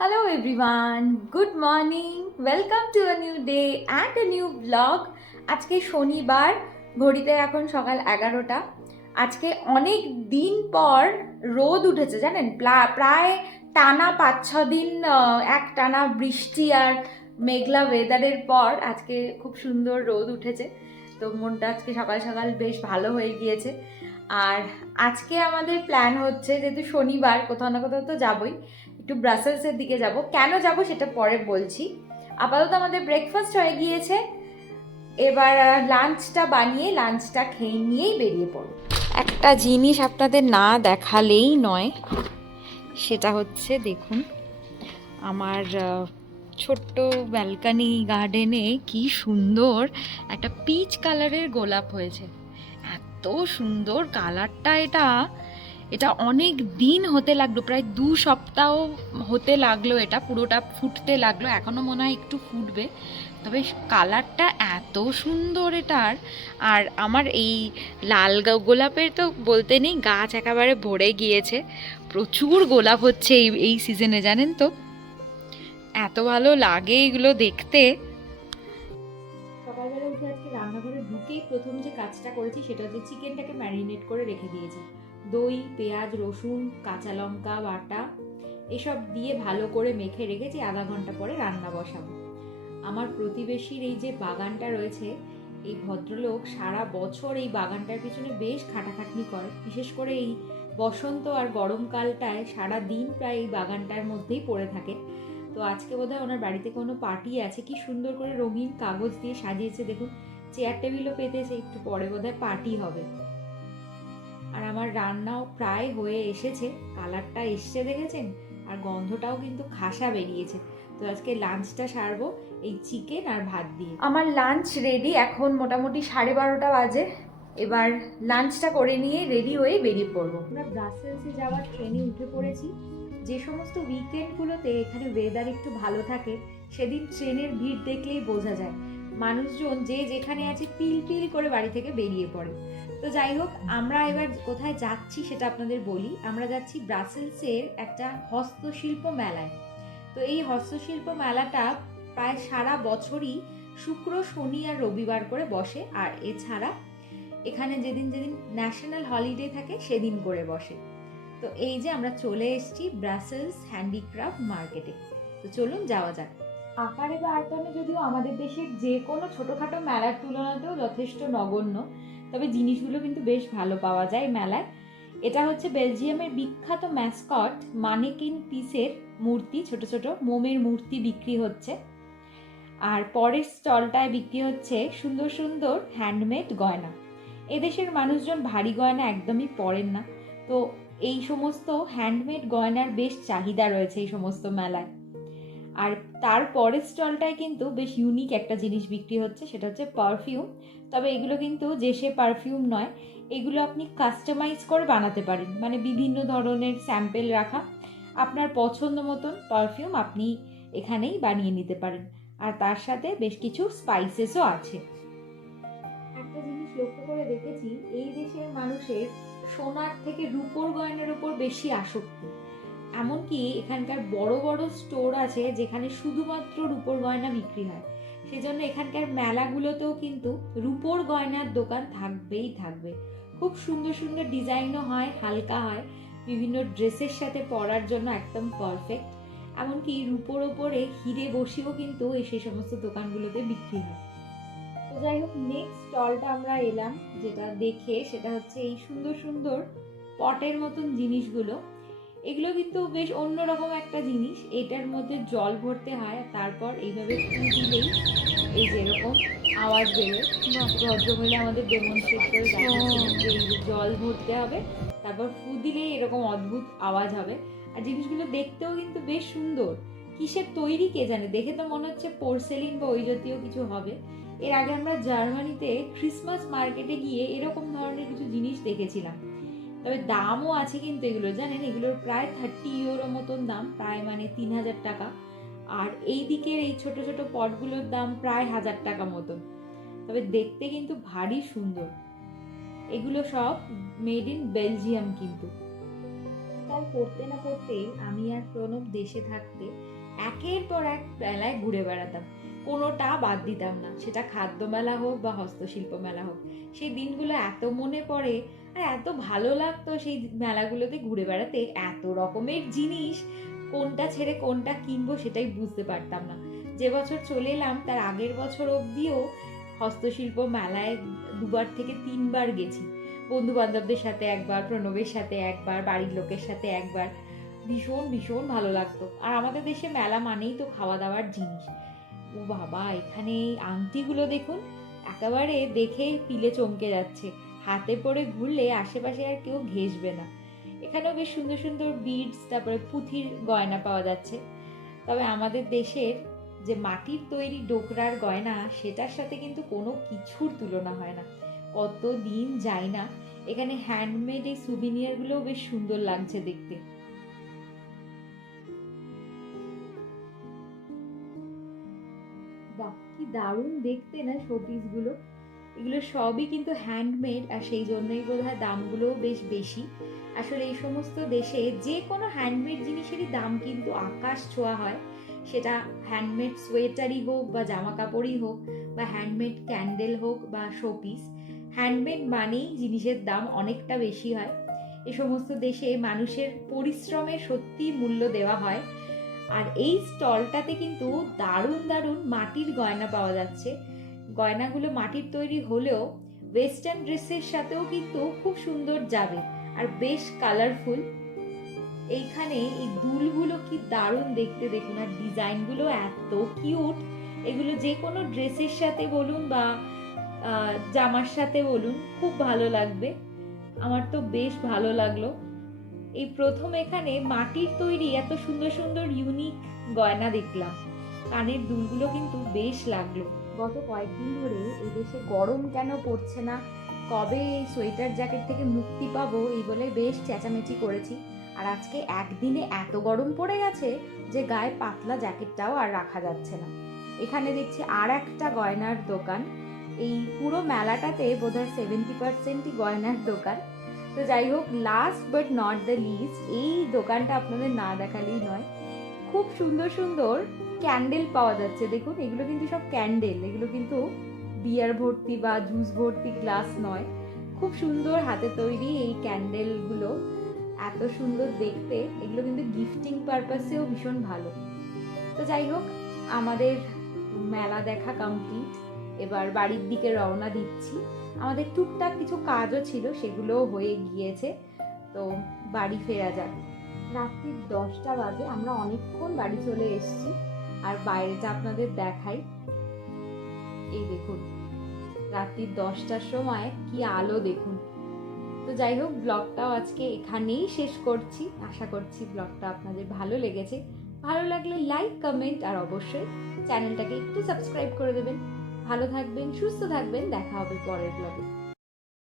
Hello everyone, good morning, welcome to a new day and a new vlog. আজকে শনিবার ঘড়িতে এখন সকাল এগারোটা। আজকে অনেক দিন পর রোদ উঠেছে জানেন? প্রায় টানা পাঁচ ছ দিন এক টানা বৃষ্টি আর মেঘলা ওয়েদারের পর আজকে খুব সুন্দর রোদ উঠেছে। তো মনটা আজকে সকাল সকাল বেশ ভালো হয়ে গিয়েছে। আর আজকে আমাদের প্ল্যান হচ্ছে যেহেতু শনিবার কোথাও না কোথাও তো যাবই। একটু ব্রাসেলসের দিকে যাব। কেন যাব সেটা পরে বলছি। আপাতত আমাদের ব্রেকফাস্ট হয়ে গিয়েছে। এবার লাঞ্চটা বানিয়ে লাঞ্চটা খেয়ে নিয়েই বেরিয়ে পড়ব। একটা জিনিস আপনাদের না দেখালেই নয়, সেটা হচ্ছে দেখুন, আমার ছোট্ট ব্যালকানি গার্ডেনে কি সুন্দর একটা পিচ কালারের গোলাপ হয়েছে। এত সুন্দর কালারটা এটা। এটা অনেক দিন হতে লাগল, প্রায় দু সপ্তাহ হতে লাগল এটা, পুরোটা ফুটতে লাগল এখনও মনে হয় একটু ফুটবে। তবে কালারটা এত সুন্দর এটার, আর আমার এই লাল গোলাপের তো বলতে নেই, গাছ একেবারে ভরে গিয়েছে। প্রচুর গোলাপ হচ্ছে এই এই সিজনে জানেন তো? এত ভালো লাগে এগুলো দেখতে। সকালবেলা উঠে আজকে রান্নাঘরে ঢুকেই প্রথম যে কাজটা করেছি, সেটা হচ্ছে চিকেনটাকে ম্যারিনেট করে রেখে দিয়েছি। দই, পেঁয়াজ, রসুন, কাঁচা লঙ্কা, বাটা এসব দিয়ে ভালো করে মেখে রেখেছি আধা ঘণ্টা পরে রান্না বসাবো। আমার প্রতিবেশীর এই যে বাগানটা রয়েছে, এই ভদ্রলোক সারা বছর এই বাগানটার পিছনে বেশ খাটাখাটনি করে। বিশেষ করে এই বসন্ত আর গরমকালটায় সারা দিন প্রায় এই বাগানটার মধ্যেই পড়ে থাকে। তো আজকে বোধহয় ওনার বাড়িতে কোনো পার্টি আছে? কি সুন্দর করে রঙিন কাগজ দিয়ে সাজিয়েছে। দেখুন, চেয়ার টেবিলও পেতেছে। একটু পরে বোধহয় পার্টি হবে। আর আমার রান্নাও প্রায় হয়ে এসেছে। কালারটা এসছে দেখেছেন? আর গন্ধটাও কিন্তু খাসা বেরিয়েছে। তো আজকে লাঞ্চটা সারবো এই চিকেন আর ভাত দিয়ে। আমার লাঞ্চ রেডি এখন মোটামুটি সাড়ে বারোটা বাজে। এবার লাঞ্চটা করে নিয়ে রেডি হয়ে বেরিয়ে পড়ব। আমরা ব্রাসেলসে যাওয়ার ট্রেনে উঠে পড়েছি। যে সমস্ত উইকেন্ডগুলোতে এখানে ওয়েদার একটু ভালো থাকে সেদিন ট্রেনের ভিড় দেখলেই বোঝা যায়। মানুষজন যে যেখানে আছে পিল পিল করে বাড়ি থেকে বেরিয়ে পড়ে। তো যাই হোক, আমরা এবার কোথায় যাচ্ছি সেটা আপনাদের বলি। আমরা যাচ্ছি ব্রাসেলসের একটা হস্তশিল্প মেলায়। তো এই হস্তশিল্প মেলাটা প্রায় সারা বছরই শুক্র, শনি আর রবিবার করে বসে। আর এছাড়া এখানে যেদিন যেদিন ন্যাশনাল হলিডে থাকে সেদিন করে বসে। তো এই যে আমরা চলে এসেছি ব্রাসেলস হ্যান্ডিক্রাফট মার্কেটে। তো চলুন যাওয়া যাক। আকারে বা আয়তনে যদিও আমাদের দেশের যে কোনো ছোটোখাটো মেলার তুলনাতেও যথেষ্ট নগণ্য, তবে জিনিসগুলো কিন্তু বেশ ভালো পাওয়া যায় মেলায়। এটা হচ্ছে বেলজিয়ামের বিখ্যাত ম্যাসকট মানেকিন পিসের মূর্তি, ছোট ছোট মোমের মূর্তি বিক্রি হচ্ছে। আর পরের স্টলটায় বিক্রি হচ্ছে সুন্দর সুন্দর হ্যান্ডমেড গয়না। এদেশের মানুষজন ভারী গয়না একদমই পরেন না। তো এই সমস্ত হ্যান্ডমেড গয়নার বেশ চাহিদা রয়েছে এই সমস্ত মেলায়। আর তার পরের স্টলটায় কিন্তু বেশ ইউনিক একটা জিনিস বিক্রি হচ্ছে, সেটা হচ্ছে পারফিউম তবে এগুলো কিন্তু যে সে পারফিউম নয়, এগুলো আপনি কাস্টমাইজ করে বানাতে পারেন। মানে বিভিন্ন ধরনের স্যাম্পেল রাখা, আপনার পছন্দ মতন পারফিউম আপনি এখানেই বানিয়ে নিতে পারেন। আর তার সাথে বেশ কিছু স্পাইসেসও আছে। একটা জিনিস লক্ষ্য করে দেখেছি, এই দেশের মানুষের সোনার থেকে রূপোর গয়নার উপর বেশি আসক্তি। এমনকি এখানকার বড় বড় স্টোর আছে যেখানে শুধুমাত্র রূপোর গয়না বিক্রি হয়। সেজন্য এখানকার মেলাগুলোতেও কিন্তু রূপোর গয়নার দোকান থাকবেই থাকবে। খুব সুন্দর সুন্দর ডিজাইনও হয়, হালকা হয়, বিভিন্ন ড্রেসের সাথে পরার জন্য একদম পারফেক্ট এমনকি রূপোর ওপরে হিরে বসিও কিন্তু এই সেই সমস্ত দোকানগুলোতে বিক্রি হয়। তো যাই হোক নেক্সট স্টলটা আমরা এলাম, যেটা দেখে সেটা হচ্ছে এই সুন্দর সুন্দর পটের মতন জিনিসগুলো। এগুলো কিন্তু বেশ অন্যরকম একটা জিনিস। এটার মধ্যে জল ভরতে হয় তারপর এইভাবে ফু দিলেই এই যেরকম আওয়াজ বেরোয়। ভদ্রমহিলা আমাদের ডেমনস্ট্রেট করে যে জল ভরতে হবে তারপর ফু দিলেই এরকম অদ্ভুত আওয়াজ হবে। আর জিনিসগুলো দেখতেও কিন্তু বেশ সুন্দর। কিসের তৈরি কে জানে? দেখে তো মনে হচ্ছে পোর্সেলিন বা ওই জাতীয় কিছু হবে। এর আগে আমরা জার্মানিতে ক্রিসমাস মার্কেটে গিয়ে এরকম ধরনের কিছু জিনিস দেখেছিলাম। তবে দামও আছে কিন্তু এগুলো জানেন? এগুলোর প্রায় থার্টি ইউরো মতন দাম, প্রায় মানে তিন হাজার টাকা। আর এই দিকের এই ছোট ছোট পটগুলোর দাম প্রায় হাজার টাকা মতন। তবে দেখতে কিন্তু ভারী সুন্দর। এগুলো সব মেড ইন বেলজিয়াম কিন্তু। শীতকাল পড়তে না পড়তেই আমি আর প্রণব দেশে থাকতে একের পর এক মেলায় ঘুরে বেড়াতাম। কোনোটা বাদ দিতাম না। সেটা খাদ্য মেলা হোক বা হস্তশিল্প মেলা হোক। সেই দিনগুলো এত মনে পড়ে আর এত ভালো লাগতো সেই মেলাগুলোতে ঘুরে বেড়াতে। এত রকমের জিনিস, কোনটা ছেড়ে কোনটা কিনবো সেটাই বুঝতে পারতাম না। যে বছর চলে এলাম, তার আগের বছর অবধিও হস্তশিল্প মেলায় দুবার থেকে তিনবার গেছি। বন্ধু বান্ধবদের সাথে একবার, প্রণবের সাথে একবার, বাড়ির লোকের সাথে একবার। ভীষণ ভীষণ ভালো লাগতো। আর আমাদের দেশে মেলা মানেই তো খাওয়া দাওয়ার জিনিস। ও বাবা, এখানে আংটিগুলো দেখুন, একেবারে দেখে পিলে চমকে যাচ্ছে। হাতে পরে ঘুরলে আশেপাশে আর কেউ ঘেসবে না। এখানেও বেশ সুন্দর সুন্দর বিডস তারপরে পুঁথির গয়না পাওয়া যাচ্ছে। তবে আমাদের দেশের যে মাটির তৈরি ডোকরার গয়না, সেটার সাথে কিন্তু কোনো কিছুর তুলনা হয় না। কত দিন যায় না, এখানে হ্যান্ডমেড এই সুভিনিয়ারগুলোও বেশ সুন্দর লাগছে দেখতে। দারুণ দেখতে না শোপিসগুলো এগুলো সবই কিন্তু হ্যান্ডমেড আর সেই জন্যই বোধ হয় দামগুলোও বেশ বেশি। আসলে এই সমস্ত দেশে যে কোনো হ্যান্ডমেড জিনিসেরই দাম কিন্তু আকাশ ছোঁয়া হয়। সেটা হ্যান্ডমেড সোয়েটারই হোক বা জামা কাপড়ই হোক বা হ্যান্ডমেড ক্যান্ডেল হোক বা শোপিস হ্যান্ডমেড মানেই জিনিসের দাম অনেকটা বেশি হয়। এ সমস্ত দেশে মানুষের পরিশ্রমের সত্যি মূল্য দেওয়া হয়। আর এই স্টলটাতে কিন্তু দারুণ দারুণ মাটির গয়না পাওয়া যাচ্ছে। গয়নাগুলো মাটির তৈরি হলেও ওয়েস্টার্ন ড্রেসের সাথেও কিন্তু খুব সুন্দর যাবে। আর বেশ কালারফুল এইখানে এই দুলগুলো কি দারুণ দেখতে। দেখুন, আর ডিজাইনগুলো এত কিউট এগুলো যে কোনো ড্রেসের সাথে বলুন বা জামার সাথে বলুন, খুব ভালো লাগবে। আমার তো বেশ ভালো লাগল। এই প্রথম এখানে মাটির তৈরি এত সুন্দর সুন্দর ইউনিক গয়না দেখলাম। কানের দুলগুলো কিন্তু বেশ লাগল। গত কয়েকদিন ধরে এই দেশে গরম কেন পড়ছে না? কবে এই সোয়েটার জ্যাকেট থেকে মুক্তি পাবো? এই বলে বেশ চেঁচামেচি করেছি। আর আজকে একদিনে এত গরম পড়ে গেছে যে গায়ে পাতলা জ্যাকেটটাও আর রাখা যাচ্ছে না। এখানে দেখছি আর একটা গয়নার দোকান। এই পুরো মেলাটাতে বোধহয় সেভেন্টি পার্সেন্টই গয়নার দোকান। তো যাই হোক last but not the least এই দোকানটা আপনাদের না দেখালেই নয়। খুব সুন্দর সুন্দর ক্যান্ডেল পাওয়া যাচ্ছে। দেখুন, এগুলো কিন্তু সব ক্যান্ডেল এগুলো কিন্তু বিয়ার ভর্তি বা জুস ভর্তি গ্লাস নয়। খুব সুন্দর হাতে তৈরি এই ক্যান্ডেলগুলো এত সুন্দর দেখতে। এগুলো কিন্তু গিফটিং পারপাসেও ভীষণ ভালো। তো যাই হোক, আমাদের মেলা দেখা কমপ্লিট এবার বাড়ির দিকে রওনা দিচ্ছি। আমাদের টুকটাক কিছু কাজও ছিল, সেগুলোও হয়ে গিয়েছে। তো বাড়ি ফেরা যাক। রাত্রি দশটা বাজে, আমরা অনেকক্ষণ বাড়ি চলে এসেছি। আর বাইরেটা আপনাদের দেখাই। এই দেখুন রাত্রি দশটার সময় কি আলো দেখুন। তো যাই হোক, ব্লগটাও আজকে এখানেই শেষ করছি। আশা করছি ব্লগটা আপনাদের ভালো লেগেছে। ভালো লাগলে লাইক, কমেন্ট আর অবশ্যই চ্যানেলটাকে একটু সাবস্ক্রাইব করে দেবেন। ভালো থাকবেন, সুস্থ থাকবেন। দেখা হবে পরের ব্লগে।